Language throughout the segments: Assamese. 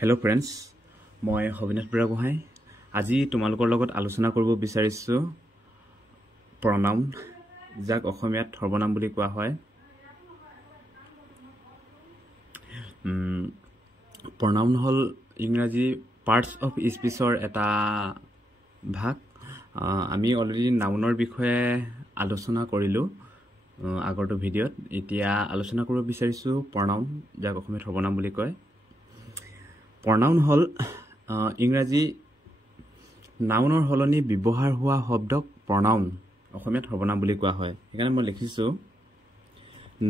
Hello friends, মই হবিনাথ বুঢ়াগোহাঁই আজি তোমালোকৰ লগত আলোচনা কৰিব বিচাৰিছো pronoun যাক অসমীয়াত সৰ্বনাম বুলি কোৱা হয়। pronoun হল ইংৰাজী parts of speechৰ এটা ভাগ। আমি অলৰেডি নাউনৰ বিষয়ে আলোচনা কৰিলো আগৰটো ভিডিঅ'ত। এতিয়া আলোচনা কৰিব বিচাৰিছো pronoun যাক অসমীয়াত সৰ্বনাম বুলি কয়। pronoun হল ইংৰাজী নাউনৰ হলনি ব্যৱহাৰ হোৱা শব্দক pronoun অসমীয়াত সৰ্বনাম বুলি কোৱা হয়। সেইকাৰণে মই লিখিছো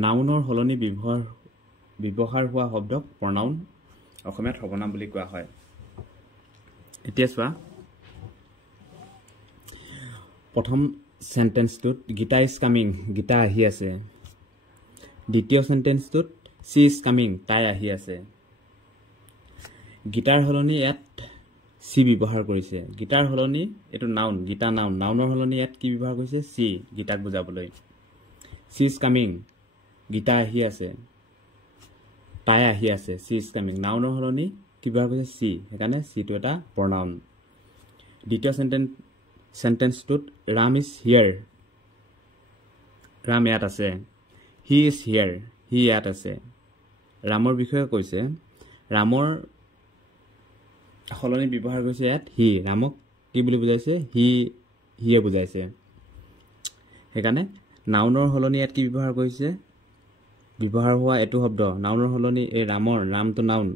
নাউনৰ হলনি ব্যৱহাৰ হোৱা শব্দক pronoun অসমীয়াত সৰ্বনাম বুলি কোৱা হয়। এতিয়া চোৱা প্ৰথম সেন্টেন্সটোত গীতা ইজ কামিং, গীতা আহি আছে। দ্বিতীয় সেন্টেন্সটোত she is coming, তাই আহি আছে। গীতাৰ হলনি ইয়াত সি ব্যৱহাৰ কৰিছে। গীতাৰ হলনি এটো নাউন, গীতা নাউন, নাউনৰ হলনি ইয়াত কি ব্যৱহাৰ কৰিছে? সি, গীতাক বুজাবলৈ। she is coming, গীতা আহি আছে। তাই আহি আছে, she is coming, নাউনৰ হলনি কি ব্যৱহাৰ কৰিছে? সি, সেইকাৰণে সিটো এটা pronoun। দ্বিতীয় সেন্টেন্সটোত ৰাম is here, ৰাম ইয়াত আছে। he is here, he ইয়াত আছে। ৰামৰ বিষয়ে কৈছে, ৰামৰ হলনি ব্যৱহাৰ কৰিছে ইয়াত হি, ৰামক কি বুলি বুজাইছে? হিয়ে বুজাইছে। সেইকাৰণে নাউনৰ হলনি ইয়াত কি ব্যৱহাৰ কৰিছে? ব্যৱহাৰ হোৱা এটো শব্দ নাউনৰ হলনি এই ৰামৰ, ৰামটো নাউন,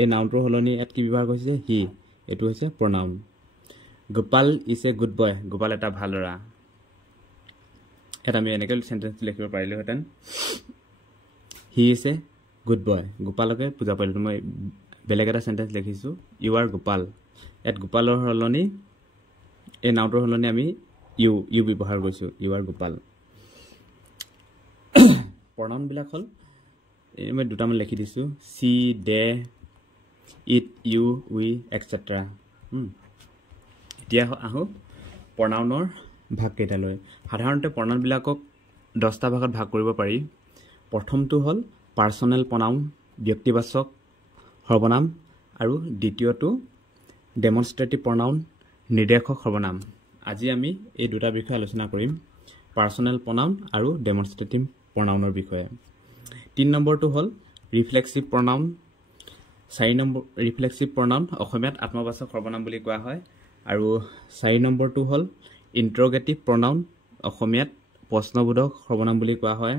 এই নাউনটোৰ হলনি ইয়াত কি ব্যৱহাৰ কৰিছে? হি, এটো হৈছে pronoun। Gopal is a good boy, Gopal এটা ভাল ল'ৰা। এটা আমি এনেকৈ সেন্টেন্স লিখিব পাৰিলোহেঁতেন he is a good boy, গোপালকে বুজা পাৰিলো। মই বেলেগ এটা সেন্টেন্স লিখিছো ইউ আৰ গোপাল। ইয়াত গোপালৰ হলনি এই নাউনটোৰ হলনি আমি ইউ ব্যৱহাৰ কৰিছো, ইউ আৰ গোপাল। pronoun বিলাক হল মই দুটামান লিখি দিছো সি, দে, ইট, ইউ, উই এটসেট্ৰা। এতিয়া আহো pronounৰ ভাগ কেইটালৈ। সাধাৰণতে pronoun বিলাকক 10টা ভাগত ভাগ কৰিব পাৰি। প্ৰথমটো হল পাৰ্সোনেল pronoun, ব্যক্তিবাচক সৰ্বনাম, আৰু দ্বিতীয়টো ডেমনস্ট্ৰেটিভ pronoun, নিৰ্দেশক সৰ্বনাম। আজি আমি এই দুটা বিষয় আলোচনা কৰিম, পাৰ্সোনেল pronoun আৰু ডেমনস্ট্ৰেটিভ pronounৰ বিষয়ে। 3 নম্বৰটো হল ৰিফ্লেক্সিভ pronoun। 4 নম্বৰ ৰিফ্লেক্সিভ pronoun অসমীয়াত আত্মবাচক সৰ্বনাম বুলি কোৱা হয়। আৰু 4 নম্বৰটো হল ইন্টাৰোগেটিভ pronoun, অসমীয়াত প্ৰশ্নবোধক সৰ্বনাম বুলি কোৱা হয়।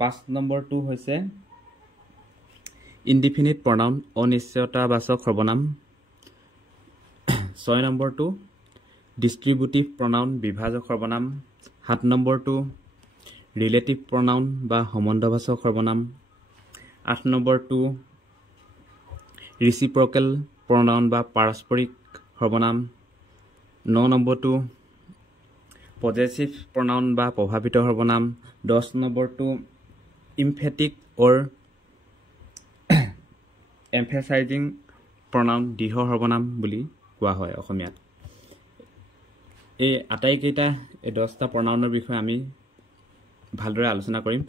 5 নম্বৰটো হৈছে ইনডিফিনিট pronoun, অনিশ্চয়তাবাচক সৰ্বনাম। 6 নম্বৰটো ডিস্ট্ৰিবিউটিভ pronoun, বিভাজক সৰ্বনাম। 7 নম্বৰটো ৰিলেটিভ pronoun বা সম্বন্ধবাচক সৰ্বনাম। 8 নম্বৰটো ৰিচিপ্ৰকেল pronoun বা পাৰস্পৰিক সৰ্বনাম। 9 নম্বৰটো পজেচিভ pronoun বা প্ৰভাৱিত সৰ্বনাম। 10 নম্বৰটো ইমফেটিক অৰ এমফেসাইজিং pronoun, দৃঢ় সৰ্বনাম বুলি কোৱা হয় অসমীয়াত। এই আটাইকেইটা এই 10টা pronounৰ বিষয়ে আমি ভালদৰে আলোচনা কৰিম।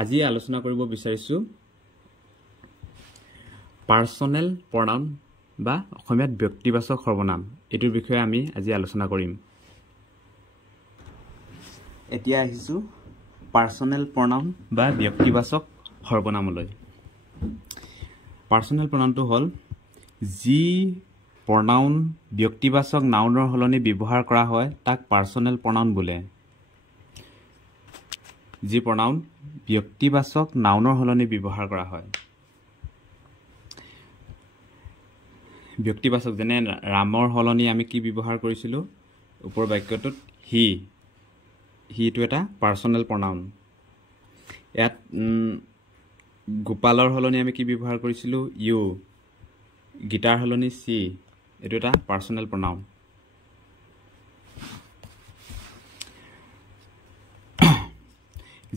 আজি আলোচনা কৰিব বিচাৰিছো পাৰ্সোনেল pronoun বা অসমীয়াত ব্যক্তিবাচক সৰ্বনাম, এটোৰ বিষয়ে আমি আজি আলোচনা কৰিম। এতিয়া আহিছো পাৰ্সোনেল pronoun বা ব্যক্তিবাচক সৰ্বনামলৈ। পাৰ্সোনেল pronounটো হল যি pronoun ব্যক্তিবাচক নাউনৰ হলনি ব্যৱহাৰ কৰা হয় তাক পাৰ্সোনেল pronoun বোলে। যি pronoun ব্যক্তিবাচক নাউনৰ হলনি ব্যৱহাৰ কৰা হয়। ব্যক্তিবাচক যেনে ৰামৰ হলনি আমি কি ব্যৱহাৰ কৰিছিলো ওপৰ বাক্যটোত? হিটো এটা পাৰ্সোনেল pronoun। ইয়াত গোপালৰ হলনি আমি কি ব্যৱহাৰ কৰিছিলো? ইউ। গীতাৰ হলনি সি, এটো এটা পাৰ্সোনেল pronoun।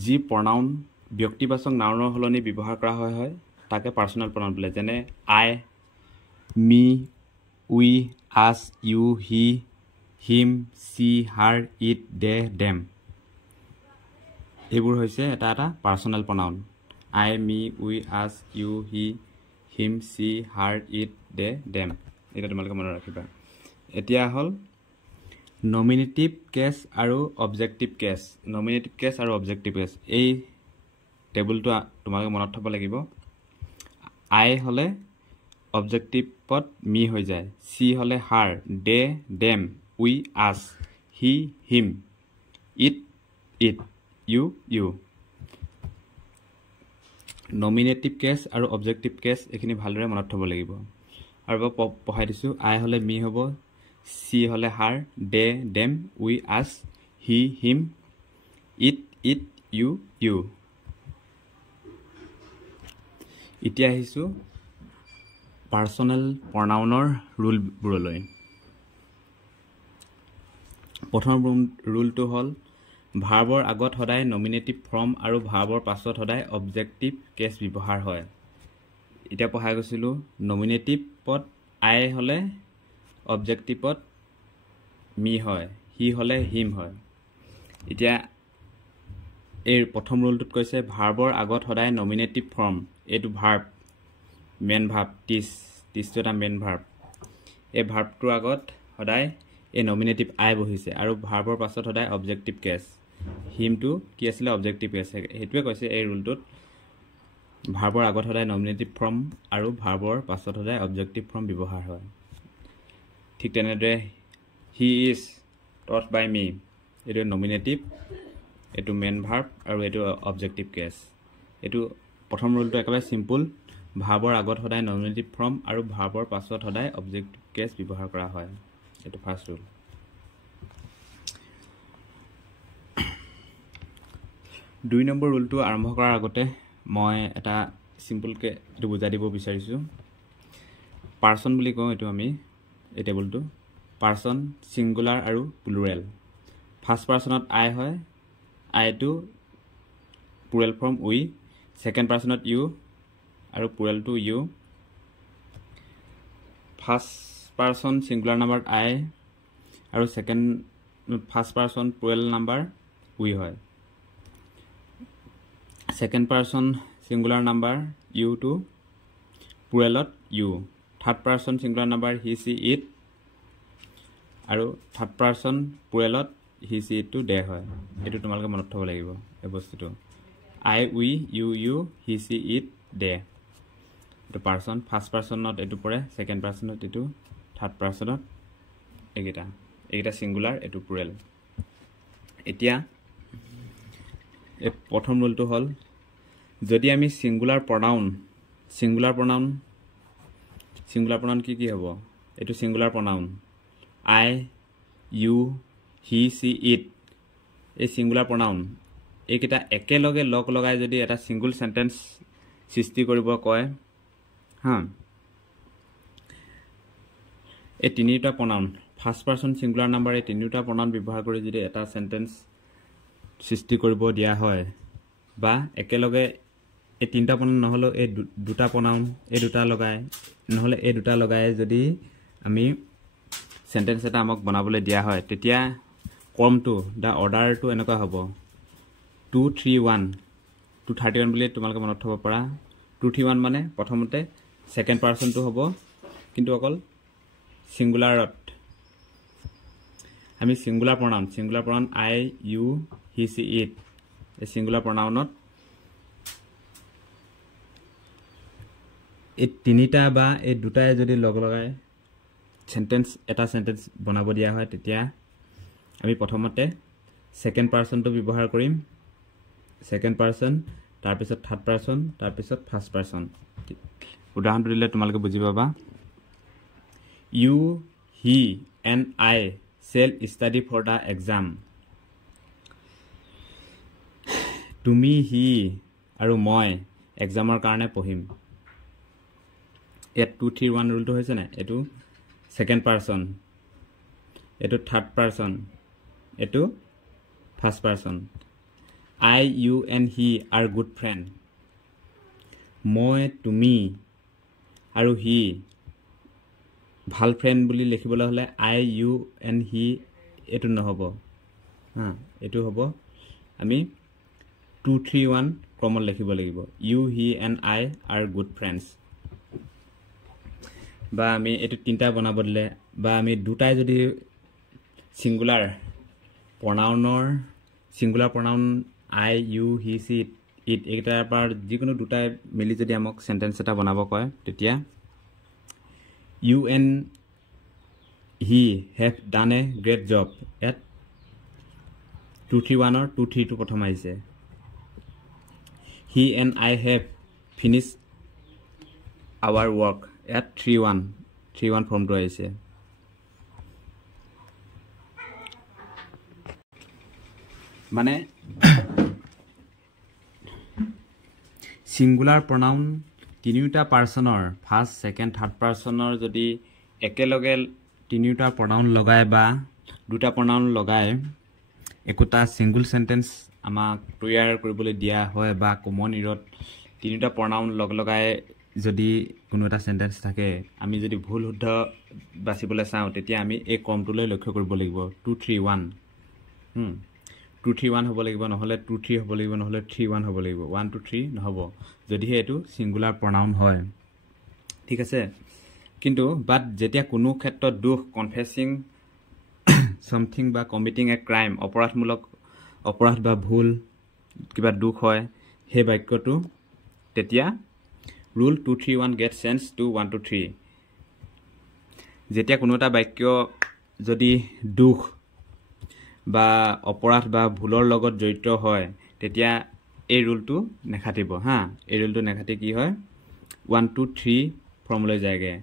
যি pronoun ব্যক্তিবাচক নাউনৰ হলনি ব্যৱহাৰ কৰা হয় তাকে পাৰ্সোনেল pronoun বোলে। যেনে আই, me, we, us, you, he, him, she, her, it, they, them. এইবোৰ হৈছে এটা personal pronoun। I, me, we, us, you, he, him she her it they them এটা তোমালোকে মনত ৰাখিবা এতিয়া হ'ল নমিনেটিভ কেছ আৰু অবজেক্টিভ কেছ নমিনেটিভ কেছ আৰু অবজেক্টিভ কেছ এই টেবুলটো তোমালোকে মনত থব লাগিব আই হলে অবজেক্টিভত মি হৈ যায় সি হলে হার দে them we us he him it it you you nominative case আৰু অবজেক্টিভ কেছ এইখিনি ভালদৰে মনত থব লাগিব আৰু পঢ়াই দিছো আই হলে মি হ'ব সি হলে হার দে them we us he him it it you you এতিয়া আহিছো পাৰ্সনেল প্ৰনাউনৰ ৰুলবোৰলৈ প্ৰথম ৰুলটো হ'ল ভাৰ্বৰ আগত সদায় নমিনেটিভ ফৰ্ম আৰু ভাৰ্বৰ পাছত সদায় অবজেক্টিভ কেছ ব্যৱহাৰ হয় এতিয়া পঢ়াই গৈছিলো নমিনেটিভত আই হলে অবজেক্টিভত মি হয় হি হলে হিম হয় এতিয়া এই প্ৰথম ৰুলটোত কৈছে ভাৰ্বৰ আগত সদায় নমিনেটিভ ফৰ্ম এইটো ভাৰ্ব মেন ভাৰ্ব টিছটো এটা মেন ভাৰ্ব এই ভাৰ্বটোৰ আগত সদায় এই নমিনেটিভ আই বহিছে আৰু ভাৰ্বৰ পাছত সদায় অবজেক্টিভ কেছ হিমটো কি আছিলে অবজেক্টিভ কেছ সেইটোৱে কৈছে এই ৰুলটোত ভাৰ্বৰ আগত সদায় নমিনেটিভ ফৰ্ম আৰু ভাৰ্বৰ পাছত সদায় অবজেক্টিভ ফৰ্ম ব্যৱহাৰ হয় ঠিক তেনেদৰে হি ইজ টট বাই মি এইটো নমিনেটিভ এইটো মেন ভাৰ্ব আৰু এইটো অবজেক্টিভ কেছ এইটো প্ৰথম ৰুলটো একেবাৰে সিম্পল ভাৰ্বৰ আগত সদায় নমিনেটিভ ফৰ্ম আৰু ভাৰ্বৰ পাছত সদায় অবজেক্টিভ কেছ ব্যৱহাৰ কৰা হয় এইটো ফাৰ্ষ্ট ৰুল দুই নম্বৰ ৰুলটো আৰম্ভ কৰাৰ আগতে মই এটা সিম্পলকে এইটো বুজাই দিব বিচাৰিছো পাৰ্সন বুলি কওঁ এইটো আমি এই টেবুলটো পাৰ্সন সিঙ্গুলাৰ আৰু প্লুৰেল ফাৰ্ষ্ট পাৰ্সনত আই হয় আইটো প্লুৰেল ফৰ্ম উই সেকেন্ড পাৰ্সনত ইউ আৰু প্লুৰেলটো ইউ ফাৰ্ষ্ট পাৰ্সন সিঙ্গুলাৰ নাম্বাৰত আই আৰু first person plural number we হয় second person singular number you to প্লুৰেলত you third person singular number he she it আৰু থাৰ্ড পাৰ্সন প্লুৰেলত he she it to they হয় এইটো তোমালোকে মনত থব লাগিব এই বস্তুটো I we U U he she it দে এইটো পাৰ্সন ফাৰ্ষ্ট পাৰ্সনত এইটো পৰে সেকেন্ড পাৰ্সনত এইটো থাৰ্ড পাৰ্সনত এইকেইটা সিঙ্গুলাৰ এইটো প্লুৰেল এতিয়া এই প্ৰথম ৰুলটো হ'ল যদি আমি সিঙ্গুলাৰ প্ৰনাউন কি হ'ব এইটো singular pronoun I you he she it এই সিঙ্গুলাৰ প্ৰনাউন এইকেইটা একেলগে লগাই যদি এটা সিঙ্গুল সেন্টেন্স সৃষ্টি কৰিব কয় হা এই তিনিটা প্ৰনাউন ফাৰ্ষ্ট পাৰ্সন সিঙ্গুলাৰ নাম্বাৰ এই তিনিটা প্ৰনাউন ব্যৱহাৰ কৰি যদি এটা সেন্টেন্স সৃষ্টি কৰিব দিয়া হয় বা একেলগে এই তিনিটা প্ৰনাউন নহলে এই দুটা প্ৰনাউন এই দুটা লগাই নহলে এই দুটা লগাই যদি আমি সেন্টেন্স এটা আমাক বনাবলৈ দিয়া হয় তেতিয়া ক্ৰমটো দা অৰ্ডাৰটো এনেকুৱা হ'ব 231 231 বুলি তোমালোকে মনত থব পাৰা 231 মানে প্ৰথমতে সেকেন্ড পাৰ্সনটো হ'ব কিন্তু অকল সিঙ্গুলাৰত আমি singular pronoun I you he she it এই সিঙ্গুলাৰ প্ৰনাউনত এই তিনিটা বা এই দুটাই যদি লগাই এটা সেন্টেন্স বনাব দিয়া হয় তেতিয়া আমি প্ৰথমতে সেকেন্ড পাৰ্সনটো ব্যৱহাৰ কৰিম সেকেন্ড পাৰ্সন তাৰপিছত থাৰ্ড পাৰ্সন তাৰপিছত ফাৰ্ষ্ট পাৰ্সন উদাহৰণটো দিলে তোমালোকে বুজি পাবা you he and I shall study for the exam তুমি হি আৰু মই এক্সামৰ কাৰণে পঢ়িম ইয়াত 231 ৰুলটো হৈছে না এইটো সেকেন্ড পাৰ্সন এইটো থাৰ্ড পাৰ্সন এইটো first person I you and he are good friend মই তুমি আৰু হি ভাল ফ্ৰেণ্ড বুলি লিখিবলৈ হলে আই ইউ এণ্ড হি এইটো নহব হা এইটো হ'ব আমি 231 ক্ৰমত লিখিব লাগিব you he and I R good friends বা আমি এইটো তিনিটা বনাব দিলে বা আমি দুটাই যদি singular pronoun I you he she it এইকেইটাৰ পৰা যিকোনো দুটাই মিলি যদি আমাক সেন্টেন্স এটা বনাব কয় তেতিয়া you and he have done a great job at 231 232 প্ৰথম আহিছে he and I have finish our work at 31 ফৰ্মটো আহিছে মানে সিঙ্গুলাৰ প্ৰনাউন তিনিটা পাৰ্সনৰ ফাৰ্স্ট সেকেন্ড থাৰ্ড পাৰ্সনৰ যদি একেলগে তিনিটা প্ৰনাউন লগায় বা দুটা প্ৰনাউন লগায় একোটা সিঙ্গুল সেন্টেন্স আমাক তৈয়াৰ কৰিবলৈ দিয়া হয় বা কমন ইৰত তিনিটা প্ৰনাউন লগাই যদি কোনো এটা সেন্টেন্স থাকে আমি যদি ভুল শুদ্ধ বাছিবলৈ চাওঁ তেতিয়া আমি এই ক্ৰমটোলৈ লক্ষ্য কৰিব লাগিব 231 231 হ'ব লাগিব নহলে 23 হ'ব লাগিব নহলে 31 হ'ব লাগিব 1 2 3 নহব যদিহে এটো সিঙ্গুলাৰ প্ৰনাউন হয় ঠিক আছে কিন্তু বাট যেতিয়া কোনো ক্ষেত্ৰত দুখ কনফেসিং সামথিং বা কমিটিং এ ক্ৰাইম অপৰাধ বা ভুল কিবা দুখ হয় হে বাক্যটো তেতিয়া rule 231 gets changed to 1 2 3 যেতিয়া কোনো এটা বাক্য যদি দুখ বা অপৰাধ বা ভুলৰ লগত জড়িত হয় তেতিয়া এই ৰুলটো নেখাটিব এই ৰুলটো নেখাটি কি হয় 1 2 3 ফৰ্মুলাই যায়গে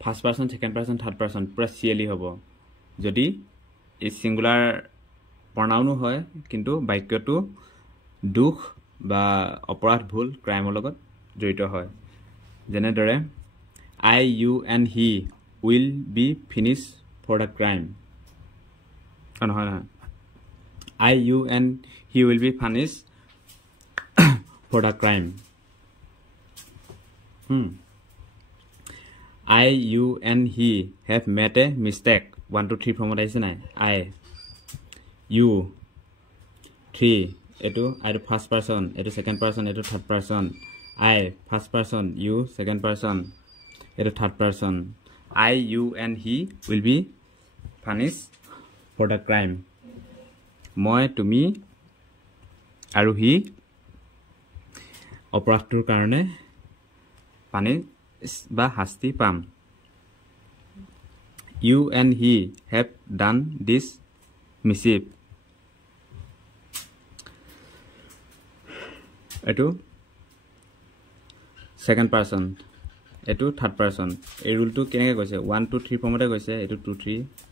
first person second person third person পুৰা সিএলি হ'ব যদি এই সিঙ্গুলাৰ প্ৰনাউনো হয় কিন্তু বাক্যটো দুখ বা অপৰাধ ভুল ক্ৰাইমৰ লগত জড়িত হয় যেনে দৰে I you and he will be finish for the crime নহয় I, you and he will be punished for the crime. I, you and he have made a mistake. 1 2 3 format aise nai. I, you, 3. Eto I to first person. Eto second person. Eto third person. I first person. You second person. Eto third person. I, you and he will be punished for the crime. মই তুমি আৰু হি অপৰাধটোৰ কাৰণে পানি বা শাস্তি পাম you and he have done this mischief এটো সেকেন্ড পাৰসন এটো থাৰ্ড পাৰসন এই ৰুলটো কেনেকৈ কৈছে 1 2 3 ফৰ্মতে কৈছে এটো 2 3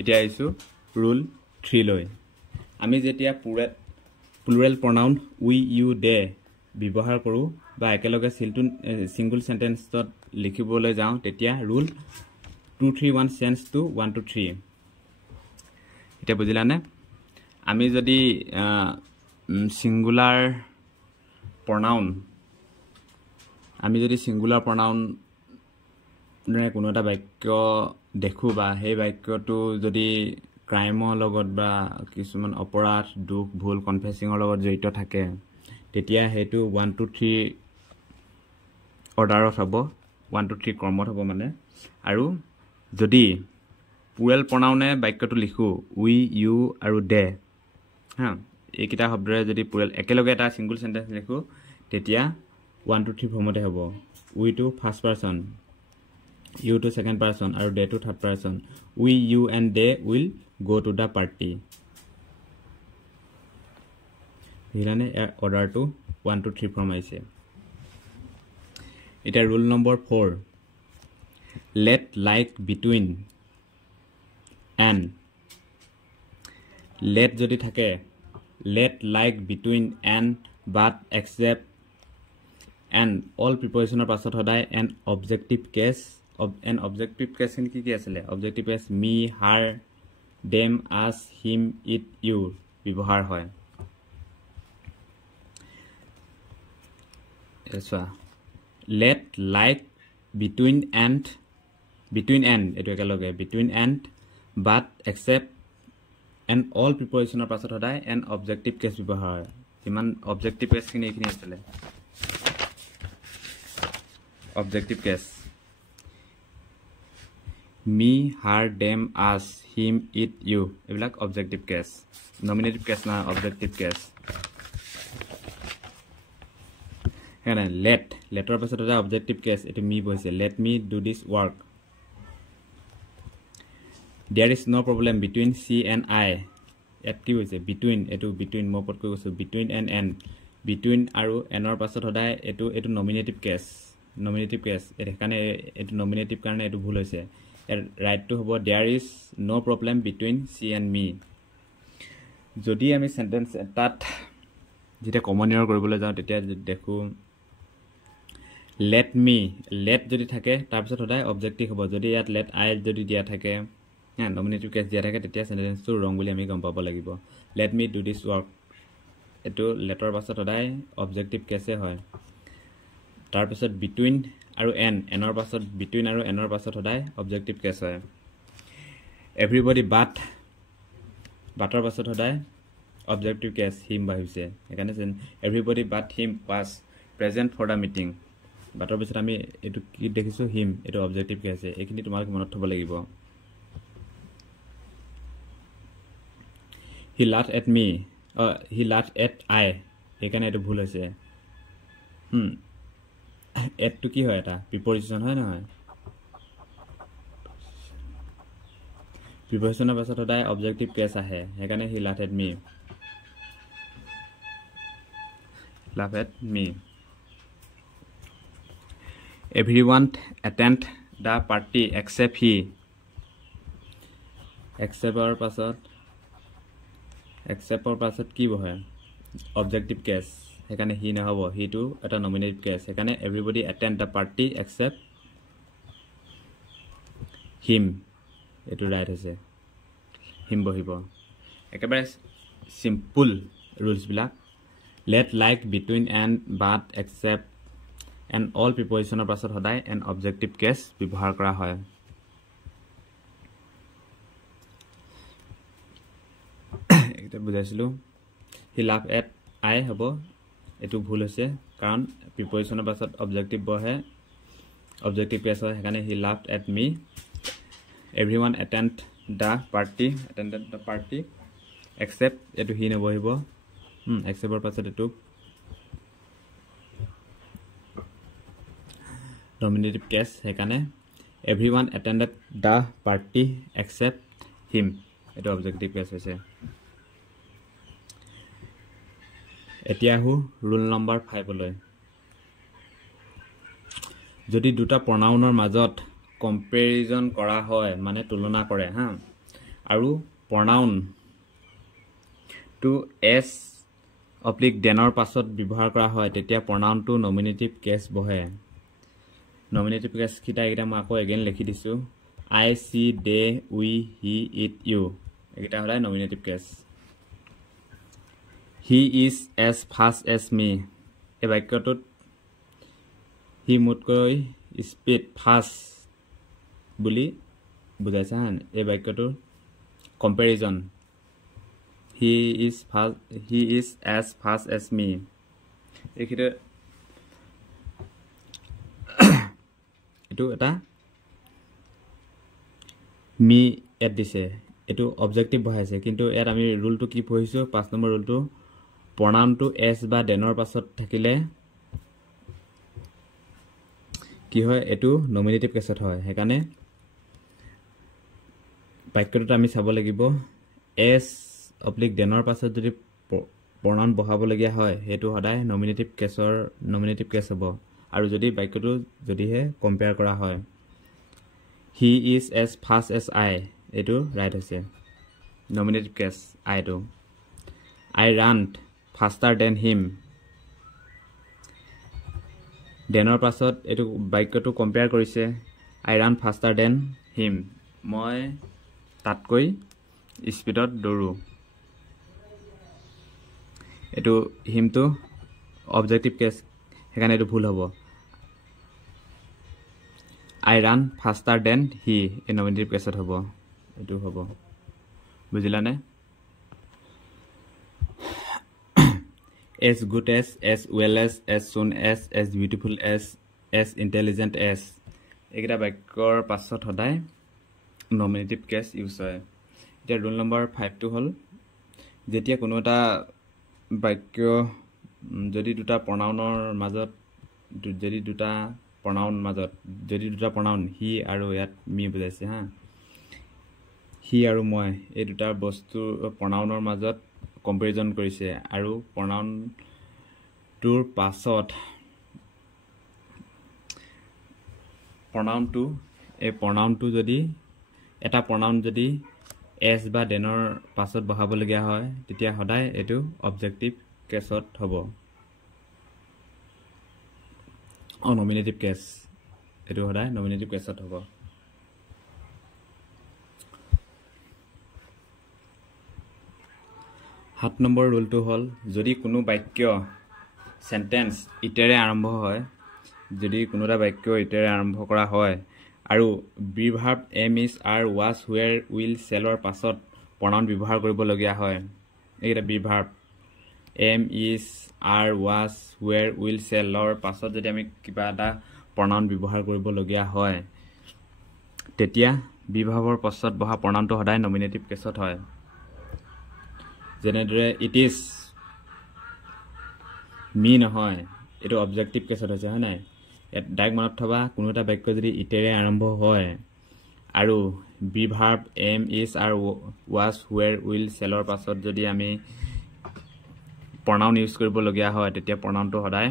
এতিয়া আইছো ৰুল 3 লৈ আমি যেতিয়া প্লুৰাল প্ৰনাউন উই ইউ দে ব্যৱহাৰ কৰো বা একেলগে সিঙ্গুল সেন্টেন্সত লিখিবলৈ যাওঁ তেতিয়া রুল 231 চেঞ্জ টু 1 2 3 এটা বুজিলানে আমি যদি সিঙ্গুলাৰ প্ৰনাউন কোনো এটা বাক্য দেখো বা সেই বাক্যটো যদি ক্ৰাইমৰ লগত বা কিছুমান অপৰাধ দুখ ভুল কনফেসিংৰ লগত জড়িত থাকে তেতিয়া হেতু 1 2 3 অৰ্ডাৰত হ'ব 1 2 3 ক্ৰমত হ'ব মানে আৰু যদি প্লুৰাল প্ৰনাউনে বাক্যটো লিখো উই ইউ আৰু দে এইকিটা শব্দৰে যদি প্লুৰাল একেলগে এটা সিঙ্গুল সেন্টেন্স লিখো তেতিয়া 1 2 3 ফৰ্মতে হ'ব we to first person you to second person or they to third person we you and they will go to the party hilane order to 1 2 3 from aise eta rule number 4 let like between and let jodi thake let like between and but except and all preposition pasot hodai an objective case an objective case কি আছে objective case me her them us him it you ব্যৱহাৰ হয় এসা let like between and এটো একেলগে between and but except and all preposition পাছত সদায় an objective case ব্যৱহাৰ হয় কিমান objective case খিনি এখিনি আছে objective case. Me, her, them, us, him, it, you. এইবিলাক objective case. Nominative case না objective case. হেনে লেটৰ পাছত এটা objective case এটো me বহিছে. Let me do this work. There is no problem between C and I. At কি হৈছে between এটো between মই পট কৈ কৈছো between and between আৰু n ৰ পাছত সদায় এটো nominative case এখানে এটো nominative কাৰণে এটো ভুল হৈছে right to হ'ব there is no problem between C and me যদি আমি sentence তাত যেটা common error কৰিবলৈ যাওঁ তেতিয়া দেখো let যদি থাকে তাৰ পিছত সদায় objective হ'ব যদি ইয়াত let I যদি দিয়া থাকে nominative case দিয়া থাকে তেতিয়া sentence টো wrong বুলি আমি গম পাব লাগিব let me do this work এটো letter পাছত সদায় objective case হয় তাৰ পিছত between আৰু n ৰ পাছত between আৰু n ৰ পাছত সদায় objective case হয় everybody but ৰ পাছত সদায় objective case him বাহিছে এখানে everybody but him was present for the meeting but ৰ পিছত আমি এটো কি দেখিছো him এটো objective case এখিনি তোমালোকে মনত থব লাগিব he laughed at me he laughed at I এখানে এটো ভুল হৈছে at to কি হয় এটা preposition হয় নহয় preposition পাছত সদায় objective case আহে এখানে he laughed at me everyone attend the party except he except or পাছত কি বহে objective case এখানে he না হ'ব he to এটা nominative case এখানে everybody attend the party except him এটো right হৈছে him বহিব একেবাৰে simple rules বিলাক let like between and but except and all preposition পাছত সদায় an objective case ব্যৱহাৰ কৰা হয় এটা বুজাইছিলো he laughed at I হ'ব এটো ভুল হৈছে কাৰণ preposition পাছত objective বহে objective case হয় এখানে he laughed at me everyone attended the party except এটো he নবহিব except ৰ পাছত এটো nominative case এখানে everyone attended the party except him এটো objective case হৈছে এতিয়া হু rule number 5 লৈ যদি দুটা pronounৰ মাজত comparison কৰা হয় মানে তুলনা কৰে আৰু pronoun to s oblique denৰ পাছত ব্যৱহাৰ কৰা হয় তেতিয়া pronoun to nominative case বহে nominative case কিটা এটা মই আকৌ again লিখি দিছো I see they we he it you এটা হলা nominative case he is as fast as me এই বাক্যটোত he মোতকৈ speed fast বুলি বুজাইছে এই বাক্যটোৰ comparison he is as fast as me এখিতে এটো এটা me এড দিছে এটো অবজেক্টিভ বহাইছে কিন্তু ইয়াত আমি রুলটো কি পঢ়িছো 5 নম্বৰ ৰুলটো pronoun to s বা denৰ পাছত থাকিলে কি হয় এটো nominative case হয় হেকানে বাক্যটো আমি চাব লাগিব s oblique denৰ পাছত যদি pronoun বহাব লগিয়া হয় হেতু সদায় nominative case হ'ব আৰু যদি বাক্যটো যদিহে compare কৰা হয় he is as fast as I এটো right হৈছে nominative case I to I ran faster than him denৰ পাছত এটো বাক্যটো compare কৰিছে I ran faster than him মই তাতকৈ স্পিডত দৌৰো এটো him to objective case হেকানে এটো ভুল হ'ব I ran faster than he in nominative case হ'ব এটো হ'ব বুজিলানে as good as well as soon as beautiful as S intelligent S এইকেইটা বাক্যৰ পাছত সদায় নমিনেটিভ কেছ ইউজ হয় এতিয়া ৰুল নম্বৰ 5টো হ'ল যেতিয়া কোনো এটা বাক্য যদি দুটা প্ৰনাউনৰ মাজত যদি দুটা প্ৰনাউন হি আৰু ইয়াত মি বুজাইছে হা হি আৰু মই এই দুটা বস্তু প্ৰনাউনৰ মাজত কম্পেৰিজন কৰিছে আৰু প্ৰনাউনটোৰ পাছত প্ৰনাউনটো যদি এটা প্ৰনাউন যদি এছ বা দেনৰ পাছত বহাবলগীয়া হয় তেতিয়া সদায় এইটো অবজেক্টিভ কেছত হ'ব নমিনেটিভ কেছ এইটো সদায় নমিনেটিভ কেছত হ'ব 7 নম্বৰ ৰুলটো হ'ল যদি কোনো বাক্য সেন্টেন্স ইটেৰে আৰম্ভ হয় যদি কোনো এটা বাক্য ইটেৰে আৰম্ভ কৰা হয় আৰু be verb am is are was were will চেলৰ পাছত প্ৰনাউন ব্যৱহাৰ কৰিবলগীয়া হয় এইটা be verb am is are was were will চেলৰ পাছত যদি আমি কিবা এটা প্ৰনাউন ব্যৱহাৰ কৰিবলগীয়া হয় তেতিয়া বি ভাৰ্বৰ পাছত বহা প্ৰনাউনটো সদায় নমিনেটিভ কেছত হয় যেনেদৰে ইট ইজ মি নহয় এইটো অবজেক্টিভ কেছত হৈছে হয় নাই ডাইৰেক্ট মনত থবা কোনো এটা বাক্য যদি ইটেৰে আৰম্ভ হয় আৰু be verb am is are was were will চেলৰ পাছত যদি আমি প্ৰনাউন ইউজ কৰিবলগীয়া হয় তেতিয়া প্ৰনাউনটো সদায়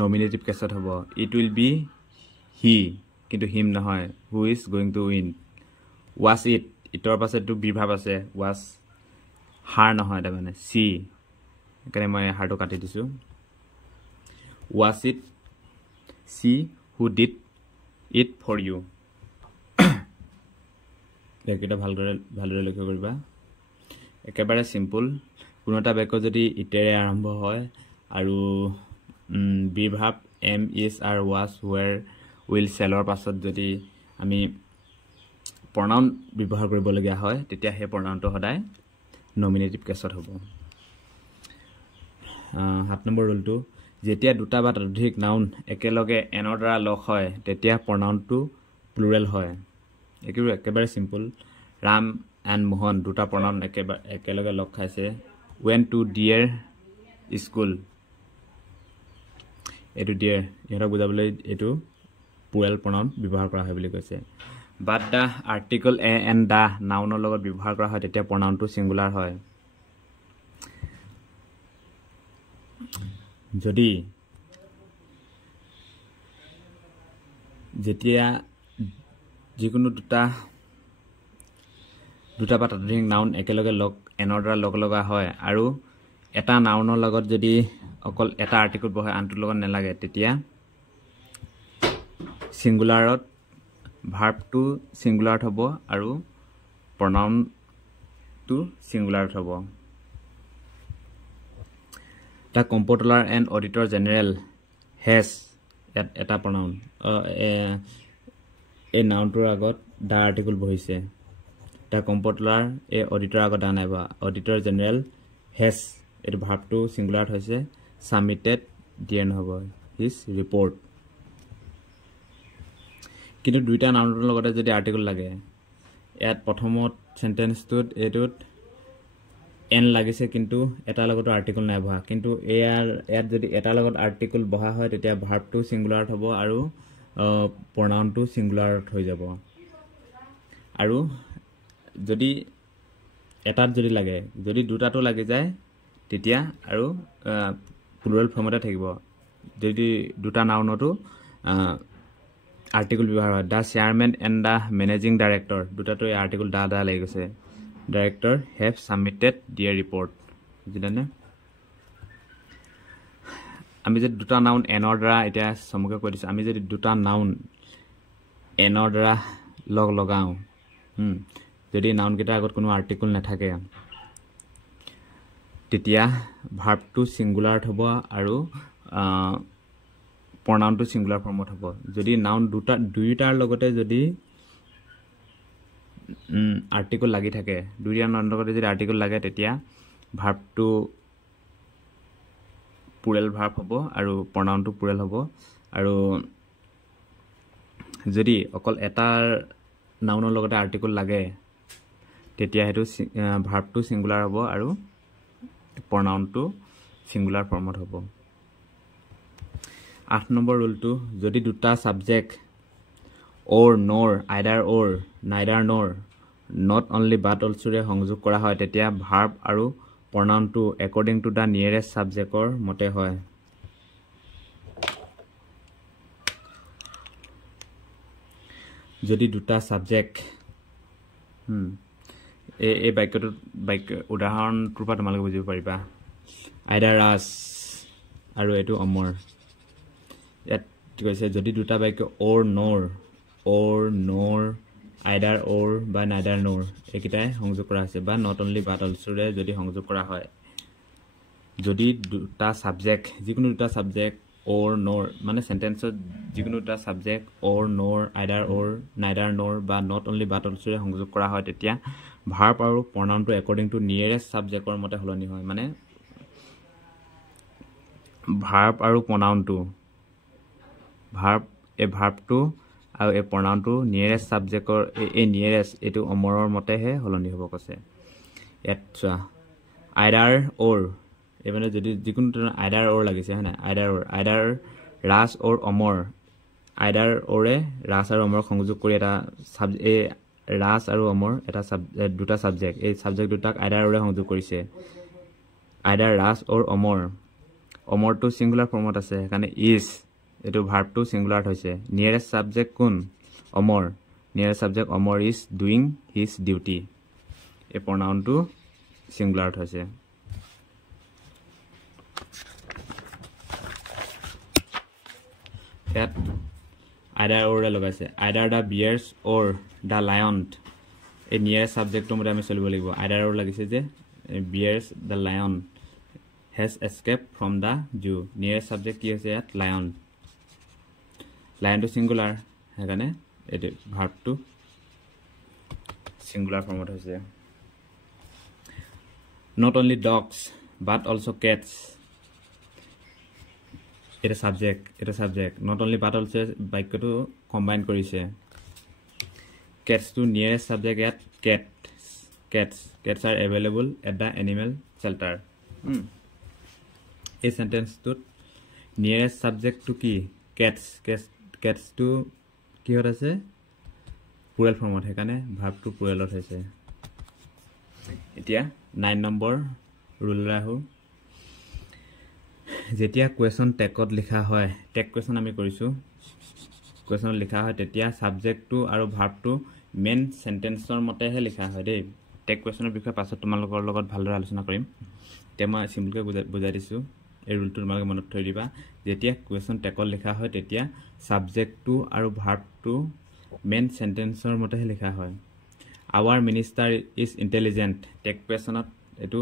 নমিনেটিভ কেছত হ'ব ইট উইল বি হি কিন্তু হিম নহয় who is going to win was ইটৰ পাছতটো বি ভাৰ্ব আছে ৱাজ হাৰ নহয় তাৰমানে চি সেইকাৰণে মই হাৰটো কাটি দিছোঁ was it she who did it for you এইকেইটা ভালদৰে লক্ষ্য কৰিবা একেবাৰে চিম্পল কোনো এটা বাক্য যদি ইটেৰে আৰম্ভ হয় আৰু be verb am is are was were will চেলৰ পাছত যদি আমি প্ৰনাউন ব্যৱহাৰ কৰিবলগীয়া হয় তেতিয়া সেই প্ৰনাউনটো সদায় নমিনেটিভ কেছত হ'ব 7 নম্বৰ ৰুলটো যেতিয়া দুটা বা ততোধিক নাউন একেলগে এনৰ দ্বাৰা লগ হয় তেতিয়া প্ৰনাউনটো প্লুৰেল হয় একেবাৰে চিম্পল ৰাম এণ্ড মোহন দুটা প্ৰনাউন একেলগে লগ খাইছে ৱেণ্ট টু ডিয়েৰ স্কুল এইটো ডিয়েৰ ইহঁতক বুজাবলৈ এইটো প্লুৰেল প্ৰনাউন ব্যৱহাৰ কৰা হয় বুলি কৈছে but the article a and the নাউনৰ লগত ব্যৱহাৰ কৰা হয় তেতিয়া প্ৰনাউনটো ছিংগুলাৰ হয় যদি যেতিয়া যিকোনো দুটা বা ততোধিক নাউন একেলগে এনৰ দ্বাৰা লগ লগা হয় আৰু এটা নাউনৰ লগত যদি অকল এটা আৰ্টিকল বহে আনটোৰ লগত নালাগে তেতিয়া ছিংগুলাৰত ভাৰ্বটো ছিংগুলাৰত হ'ব আৰু প্ৰনাউনটো ছিংগুলাৰত হ'ব the comptroller and auditor general has এটা প্ৰনাউন এই নাউনটোৰ আগত দ্য আৰ্টিকল বহিছে দ্য কম্পট্ৰলাৰ এই অডিটৰ আগত দা নাইবা অডিটৰ জেনেৰেল হেজ এইটো ভাৰ্বটো ছিংগুলাৰত হৈছে ছাবমিটেড দিয়ে নহ'ব হিজ ৰিপৰ্ট কিন্তু দুইটা নাউনৰ লগতে যদি আৰ্টিকল লাগে ইয়াত প্ৰথমত সেন্টেন্সটোত এইটোত এন লাগিছে কিন্তু এটাৰ লগত আৰ্টিকল নাই বহা কিন্তু ইয়াত যদি এটাৰ লগত আৰ্টিকল বহা হয় তেতিয়া ভাৰ্বটো ছিংগুলাৰত হ'ব আৰু প্ৰনাউনটো ছিংগুলাৰত হৈ যাব আৰু যদি এটাত যদি লাগে যদি দুটাটো লাগি যায় তেতিয়া আৰু প্লুৰেল ফৰ্মতে থাকিব যদি দুটা নাউনতো আৰ্টিকল ব্যৱহাৰ হয় the chairman and the managing director দুটাটো এই আৰ্টিকল দা লাগি গৈছে director have submitted their report বুজিলেনে আমি যদি দুটা নাউন এনৰ দ্বাৰা এতিয়া চমুকৈ কৈ দিছোঁ আমি যদি দুটা নাউন এনৰ দ্বাৰা লগাওঁ যদি নাউনকেইটাৰ আগত কোনো আৰ্টিকল নাথাকে তেতিয়া ভাৰ্বটো ছিংগুলাৰত হ'ব আৰু প্ৰনাউনটো ছিংগুলাৰ ফৰ্মত হ'ব যদি নাউন দুয়োটাৰ লগতে যদি আৰ্টিকল লাগি থাকে দুইটা নাউনৰ লগতে যদি আৰ্টিকল লাগে তেতিয়া ভাৰ্বটো প্লুৰেল ভাৰ্ব হ'ব আৰু প্ৰনাউনটো প্লুৰেল হ'ব আৰু যদি অকল এটাৰ নাউনৰ লগতে আৰ্টিকল লাগে তেতিয়া হেতু ভাৰ্বটো সিঙ্গুলাৰ হ'ব আৰু প্ৰনাউনটো সিঙ্গুলাৰ ফৰ্মত হ'ব 8 নম্বৰ ৰুলটো যদি দুটা subject or nor either or neither nor not only but also ৰে সংযোগ কৰা হয় তেতিয়া ভাৰ্ব আৰু প্ৰনাউনটো according to the nearest subject ৰ মতে হয় যদি দুটা সাবজেক্ট এই বাক্যটো উদাহৰণটোৰ পৰা তোমালোকে বুজিব পাৰিবা either as আৰু এটো অমৰ ইয়াত কৈছে যদি দুটা বাক্য or nor either or বা neither nor একিটাই সংযোগ কৰা আছে বা not only but also ৰে যদি সংযোগ কৰা হয় যদি দুটা সাবজেক্ট যিকোনো দুটা সাবজেক্ট or nor মানে সেন্টেন্সত যিকোনো দুটা subject or nor either or neither nor বা not only but also ৰে সংযোগ কৰা হয় তেতিয়া ভাৰ্ব আৰু প্ৰনাউনটো according to nearest subject ৰ মতে হলনি হয় মানে ভাৰ্ব আৰু প্ৰনাউনটো ভাৰ্বটো আৰু এই প্ৰনাউনটো নিয়াৰেষ্ট সাবজেক্টৰ এই নিয়াৰেষ্ট এটো অমৰৰ মতে হে হলনি হ'ব কৈছে ইয়াত চোৱা আইদাৰ অৰ এবাৰে যদি যিকোনো আইদাৰ অৰ লাগিছে হয়না আইদাৰ ৰাস অৰ অমৰ আইদাৰ অৰে ৰাস আৰু অমৰ সংযোগ কৰি এটা এই ৰাস আৰু অমৰ এটা দুটা সাবজেক্ট এই সাবজেক্ট দুটাক আইদাৰ অৰে সংযোগ কৰিছে আইদাৰ ৰাস অৰ অমৰটো সিঙ্গুলাৰ ফৰ্মত আছে কাৰণে ইজ এটো ভাৰ্বটো সিঙ্গুলাৰ হৈছে নিয়াৰেষ্ট সাবজেক্ট কোন Amar nearest subject Amar is doing his duty এই প্ৰনাউনটো সিঙ্গুলাৰ হৈছে ইয়াত আইদাৰ অৰ লগাইছে আইদাৰ দা বিয়াৰ্স অৰ দা লায়ন এই নিয়াৰেষ্ট সাবজেক্টৰ মতে আমি চলিব লাগিব আইদাৰ অৰ লাগিছে যে বিয়াৰ্স দা lion has escaped from the zoo nearest subject কি হৈছে ইয়াত লায়ন লায়নটো সিঙ্গুলাৰ হেকানে এটো ভাৰ্বটো সিঙ্গুলাৰ ফৰ্মত হৈছে not only dogs but also cats এটা subject not only but also বাক্যটো কম্বাইন কৰিছে cats to nearest subject ইয়াত cats are available at the animal shelter এই সেন্টেন্সটোত নিয়াৰেষ্ট সাবজেক্টটো কি cats to কি হত আছে প্লুৰেল ফৰ্মত হেকানে ভাৰ্বটো প্লুৰেলত হৈছে এতিয়া 9 নম্বৰ ৰুল ৰাহু যেতিয়া কোৱেশ্চন টেকত লিখা হয় টেক কোৱেশ্চন আমি কৰিছো কোৱেশ্চন লিখা হয় তেতিয়া সাবজেক্টটো আৰু ভাৰ্বটো মেইন সেন্টেন্সৰ মতে হে লিখা হয় দেই টেক কোৱেশ্চনৰ বিষয়ে পাছত তোমালোকৰ লগত ভালদৰে আলোচনা কৰিম তেমা সিম্পলকৈ বুজাই দিছো এই ৰুলটো তোমালোকে মনত থৈ দিবা যেতিয়া কোৱেশ্চন টেকত লিখা হয় তেতিয়া সাবজেক্টটো আৰু ভাৰ্বটো মেইন সেন্টেন্সৰ মতে হে লিখা হয় our minister is intelligent take কোৱেশ্চনত এটো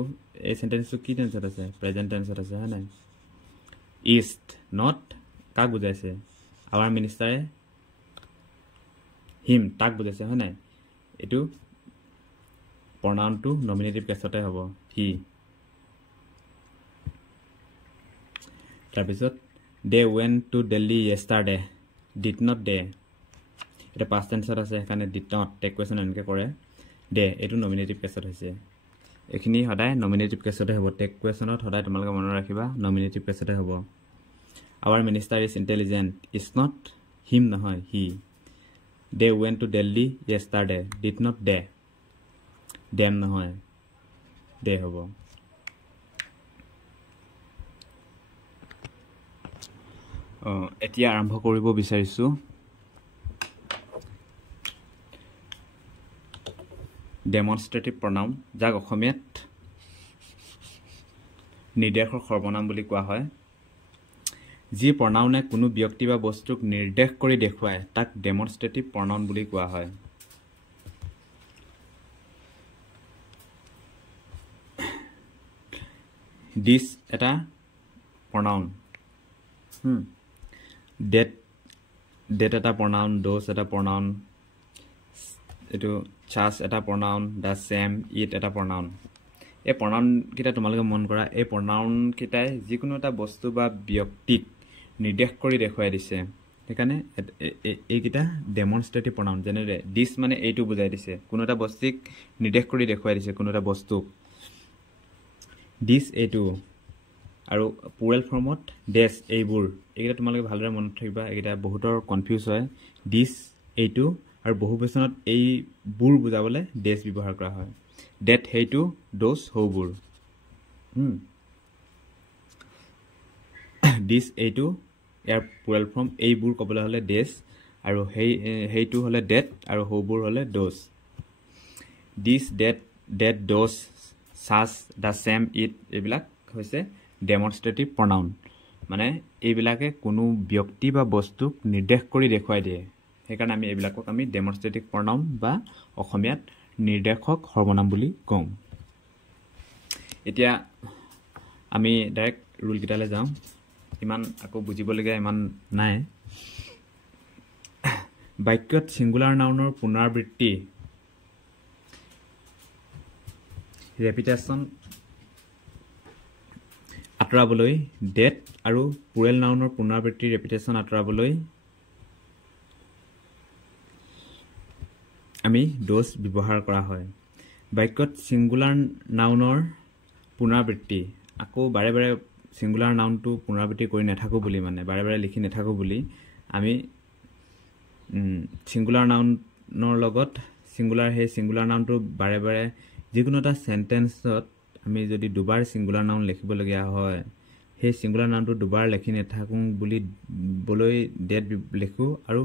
এই সেন্টেন্সটো কি টেন্সত আছে প্ৰেজেন্ট টেন্সত আছে হয় নাই is not কাক বুজাইছে our minister him তাক বুজাইছে হয় নাই এটো প্ৰনাউনটো নমিনেটিভ কেছতে হ'ব he তাৰপিছত they went to Delhi yesterday did not they এটা past tense আছে কাৰণে did not টেক কোৱেশ্চন এনেকৈ কৰে they এটো নমিনেটিভ কেছত হৈছে এখিনি সদায় নমিনেটিভ কেছতে হ'ব টেক কোৱেশ্চনত সদায় তোমালোকে মনত ৰাখিবা নমিনেটিভ কেছতে হ'ব our minister is intelligent is not him নহয় he they went to Delhi yesterday did not they them নহয় they হ'ব এতিয়া আৰম্ভ কৰিব বিচাৰিছো ডেমনস্ট্ৰেটিভ প্ৰনাউন যাক অসমীয়াত নিৰ্দেশক সৰ্বনাম বুলি কোৱা হয় যি প্ৰনাউনে কোনো ব্যক্তি বা বস্তুক নিৰ্দেশ কৰি দেখুৱায় তাক ডেমনস্ট্ৰেটিভ প্ৰনাউন বুলি কোৱা হয় দিস এটা প্ৰনাউন that এটা pronoun those এটা pronoun এটো chas এটা pronoun the same it এটা pronoun এই প্ৰনাউনকেইটা তোমালোকে মন কৰা এই প্ৰনাউনকেইটাই যিকোনো এটা বস্তু বা ব্যক্তিক নিৰ্দেশ কৰি দেখুৱাই দিছে সেইকাৰণে এইকেইটা ডেমনষ্ট্ৰেটিভ প্ৰনাউন যেনেদৰে দিছ মানে এইটো বুজাই দিছে কোনো এটা বস্তুক নিৰ্দেশ কৰি দেখুৱাই দিছে কোনো এটা বস্তুক দিছ এইটো আৰু প্লুৰেল ফৰ্মত ডেছ এইবোৰ এইকেইটা তোমালোকে ভালদৰে মনত ৰাখিবা এইকেইটা বহুতৰ কনফিউজ হয় দিছ এইটো আৰু বহুবচনত এইবোৰ বুজাবলৈ ডেছ ব্যৱহাৰ কৰা হয় ডেট সেইটো ড'জ সৌবোৰ দিছ এইটো ইয়াৰ প্লুৰেল ফৰ্ম এইবোৰ ক'বলৈ হ'লে ডেছ আৰু সেইটো হ'লে ডেট আৰু সৌবোৰ হ'লে those this that those such the same it এইবিলাক হৈছে ডেমনষ্ট্ৰেটিভ প্ৰনাউন মানে এইবিলাকে কোনো ব্যক্তি বা বস্তুক নিৰ্দেশ কৰি দেখুৱাই দিয়ে সেইকাৰণে আমি এইবিলাকক আমি ডেমনষ্ট্ৰেটিভ প্ৰনাউন বা অসমীয়াত নিৰ্দেশক সৰ্বনাম বুলি কওঁ এতিয়া আমি ডাইৰেক্ট ৰুলকেইটালৈ যাওঁ ইমান আকৌ বুজিবলগীয়া ইমান নাই বাক্যত ছিংগুলাৰ নাউনৰ পুনৰাবৃত্তি ৰেপিটেশ্যন আঁতৰাবলৈ ডেট আৰু প্লুৰেল নাউনৰ পুনৰাবৃত্তি ৰেপিটেশ্যন আঁতৰাবলৈ আমি ড'জ ব্যৱহাৰ কৰা হয় বাক্যত ছিংগুলাৰ নাউনৰ পুনৰাবৃত্তি আকৌ বাৰে বাৰে ছিংগুলাৰ নাউনটো পুনৰাবৃত্তি কৰি নাথাকোঁ বুলি মানে বাৰে বাৰে লিখি নাথাকোঁ বুলি আমি ছিংগুলাৰ নাউনৰ লগত সেই ছিংগুলাৰ নাউনটো বাৰে বাৰে যিকোনো এটা চেণ্টেন্সত আমি যদি দুবাৰ ছিংগুলাৰ নাউন লিখিবলগীয়া হয় সেই ছিংগুলাৰ নাউনটো দুবাৰ লিখি নাথাকোঁ বুলিবলৈ ডেট লিখোঁ আৰু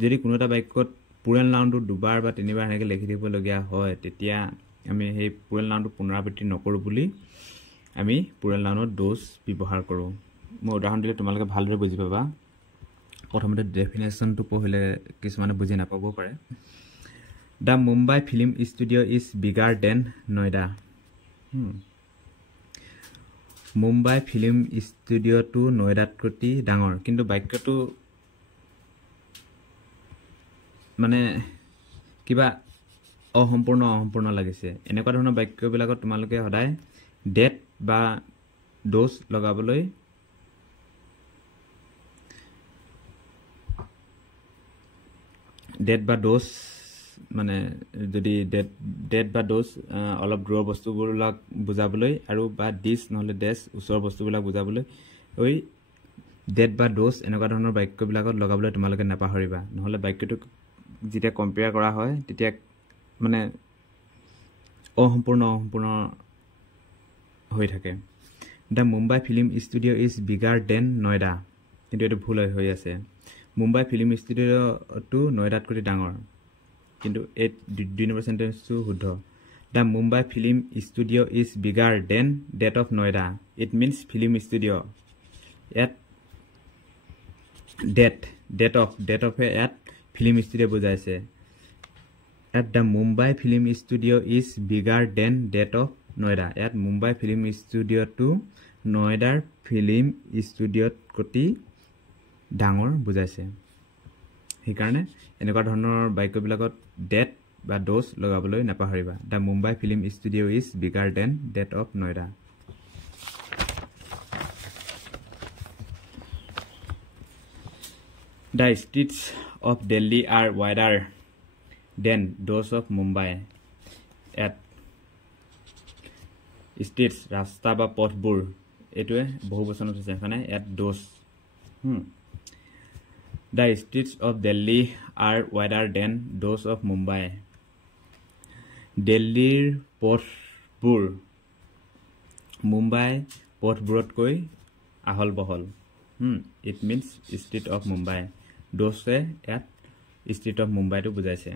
যদি কোনো এটা বাক্যত প্লুৰেল নাউনটো দুবাৰ বা তিনিবাৰ এনেকৈ লিখি দিবলগীয়া হয় তেতিয়া আমি সেই প্লুৰেল নাউনটো পুনৰাবৃত্তি নকৰোঁ বুলি আমি প্লুৰেল নাউনত ড'জ ব্যৱহাৰ কৰোঁ মই উদাহৰণ দিলে তোমালোকে ভালদৰে বুজি পাবা প্ৰথমতে ডেফিনেশ্যনটো পঢ়িলে কিছুমানে বুজি নাপাবও পাৰে the Mumbai film studio' is bigger than Noida Mumbai film ষ্টুডিঅ'টো নয়ডাতকৈ ডাঙৰ কিন্তু বাক্যটো মানে কিবা অসম্পূৰ্ণ লাগিছে এনেকুৱা ধৰণৰ বাক্যবিলাকত তোমালোকে সদায় ডেট বা ড'জ লগাবলৈ ডেট বা ড'জ মানে যদি ডেট বা ড'জ অলপ দূৰৰ বস্তুবিলাক বুজাবলৈ আৰু বা ডিছ নহ'লে ডেছ ওচৰৰ বস্তুবিলাক বুজাবলৈ ডেট বা ড'জ এনেকুৱা ধৰণৰ বাক্যবিলাকত লগাবলৈ তোমালোকে নাপাহৰিবা নহ'লে বাক্যটোক যেতিয়া কম্পেয়াৰ কৰা হয় তেতিয়া মানে অসম্পূৰ্ণ হৈ থাকে the Mumbai film studio' is bigger than Noida কিন্তু এইটো ভুল হৈ আছে মুম্বাই ফিল্ম ষ্টুডিঅ'টো নয়ডাতকৈ ডাঙৰ কিন্তু এই 2 নম্বৰ চেণ্টেন্সটো শুদ্ধ the Mumbai film studio' is bigger than that of Noida it means film studio' ইয়াত ডেট অফে ইয়াত ফিল্ম ষ্টুডিঅ' বুজাইছে ইয়াত the Mumbai film studio' is bigger than that of Noida ইয়াত মুম্বাই ফিল্ম ষ্টুডিঅ'টো নয়ডাৰ ফিল্ম ষ্টুডিঅ'তকৈ ডাঙৰ বুজাইছে সেইকাৰণে এনেকুৱা ধৰণৰ বাক্যবিলাকত ডেট বা ড'জ লগাবলৈ নাপাহৰিবা the Mumbai film studio' is bigger than that of Noida the streets of Delhi are wider than those of Mumbai ইয়াত ষ্ট্ৰীটছ ৰাস্তা বা পথবোৰ এইটোৱে বহুবচনত হৈছে সেইকাৰণে ইয়াত those the streets of Delhi are wider than those of Mumbai দিল্লীৰ পথবোৰ মুম্বাই পথবোৰতকৈ আহল বহল it means street of Mumbai ড'জে ইয়াত ষ্ট্ৰীট অফ মুম্বাইটো বুজাইছে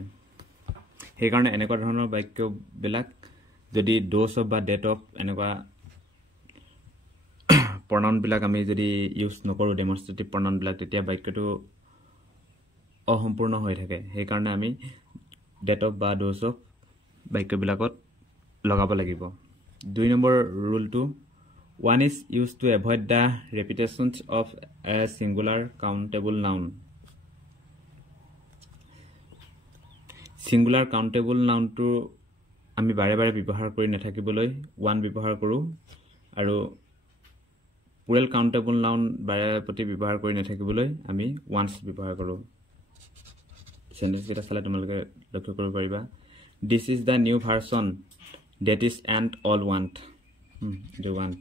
সেইকাৰণে এনেকুৱা ধৰণৰ বাক্যবিলাক যদি ড'জ অফ বা ডেট অফ এনেকুৱা প্ৰনাউনবিলাক আমি যদি ইউজ নকৰোঁ ডেমনষ্ট্ৰেটিভ প্ৰনাউনবিলাক তেতিয়া বাক্যটো অসম্পূৰ্ণ হৈ থাকে সেইকাৰণে আমি ডেট অফ বা ড'জ অফ বাক্যবিলাকত লগাব লাগিব 2 number ৰুলটো one is used to avoid the repetitions of a singular countable noun singular countable noun to আমি বাৰে বাৰে ব্যৱহাৰ কৰি নাথাকিবলৈ ওৱান ব্যৱহাৰ কৰোঁ আৰু প্লুৰেল কাউণ্টেবল নাউন বাৰে প্ৰতি ব্যৱহাৰ কৰি নাথাকিবলৈ আমি ওৱান্স ব্যৱহাৰ কৰোঁ সেন্টেন্সকেইটা চালে তোমালোকে লক্ষ্য কৰিব পাৰিবা this is the new version that is and all want the one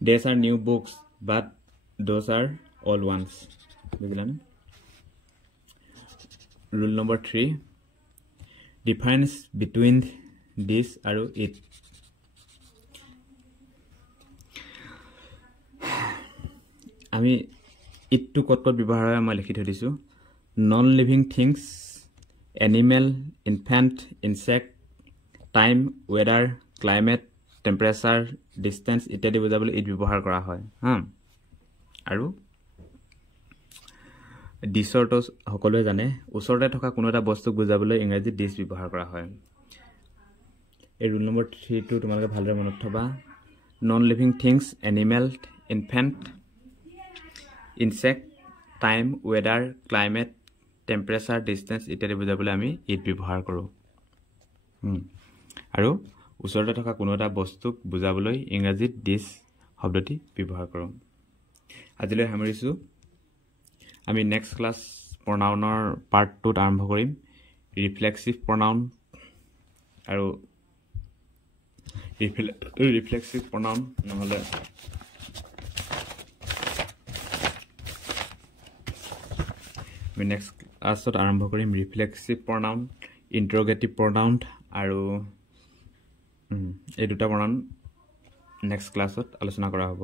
these are new books but those are all ones বুঝিলানে rule number 3 difference between this আৰু it আমি it to কত ব্যৱহাৰ হয় মই লিখি থৈ দিছো non living things animal infant insect time weather climate temperature distance ইত্যাদি বুজাবলৈ ইট ব্যৱহাৰ কৰা হয় আৰু দিছৰটো সকলোৱে জানে ওচৰতে থকা কোনো এটা বস্তুক বুজাবলৈ ইংৰাজীত দিছ ব্যৱহাৰ কৰা হয় এই ৰুল নম্বৰ 3 টো তোমালোকে ভালদৰে মনত থবা non living things animal infant insect time weather climate temperature distance ইত্যাদি বুজাবলৈ আমি ইট ব্যৱহাৰ কৰোঁ আৰু ওচৰতে থকা কোনো এটা বস্তুক বুজাবলৈ ইংৰাজীত দিছ শব্দটি ব্যৱহাৰ কৰোঁ আজিলৈ সামৰিছোঁ আমি নেক্সট ক্লাছ প্ৰনাউনৰ পাৰ্ট 2 আৰম্ভ কৰিম ৰিফ্লেক্সিভ প্ৰনাউন আৰু ৰিফ্লেক্সিভ প্ৰনাউন নহলে আমি নেক্সট ক্লাছত আৰম্ভ কৰিম ৰিফ্লেক্সিভ প্ৰনাউন ইন্টাৰোগেটিভ প্ৰনাউন আৰু এই দুটা প্ৰনাউন নেক্সট ক্লাছত আলোচনা কৰা হ'ব